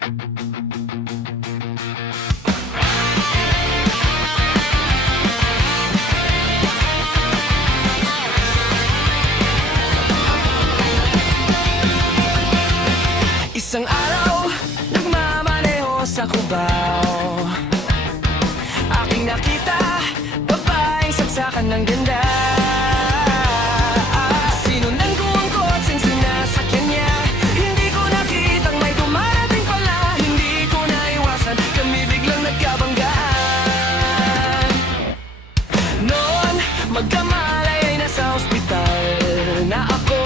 Isang araw, nagmamaneho sa Cubao, aking nakita, babaeng saksakan ng ganda. Sinundan ko ang kotseng sinasakyan niya, hindi ko nakitang may dumarating pala. Hindi ko naiwasan, kami biglang nagkabanggaan. Noon, magkamalay ay nasa ospital na ako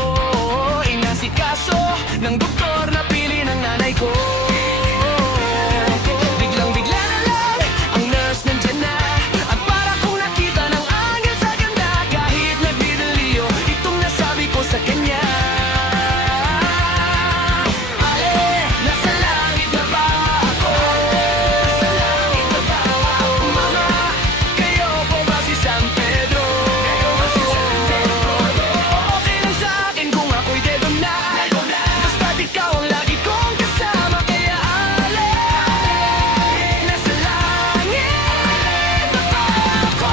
inasikaso ng doktor na pili ng nanay ko. Biglang-bigla na lang, ang nurse nandyan na, at para kong nakita ng anghel sa ganda. Kahit nagdideliyo, itong nasabi ko sa kanya. Ale, nasa langit na ba ako? Nasa langit na ba ako? Mama, kayo po ba si San Pedro? Kayo ba si San Pedro? Okay lang sa akin kung ako'y dedo na, basta't ikaw ang lagi kong kasama. Kaya ale, nasa langit na ba ako?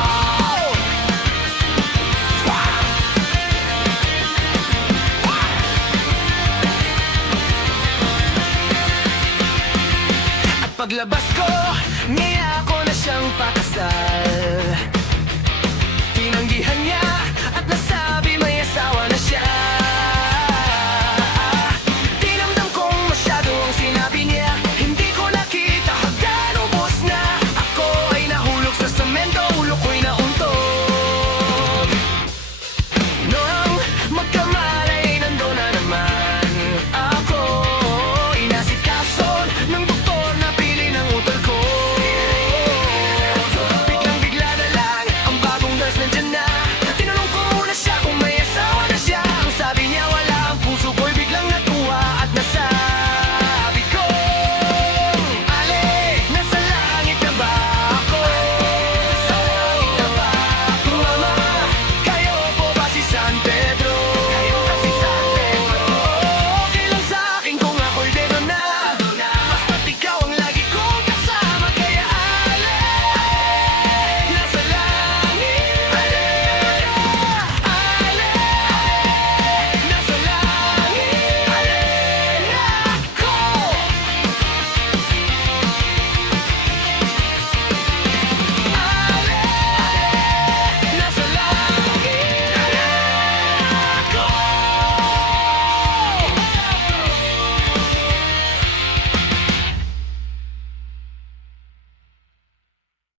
At paglabas ko, niya ako na siyang pakasal. Tinanggihan niya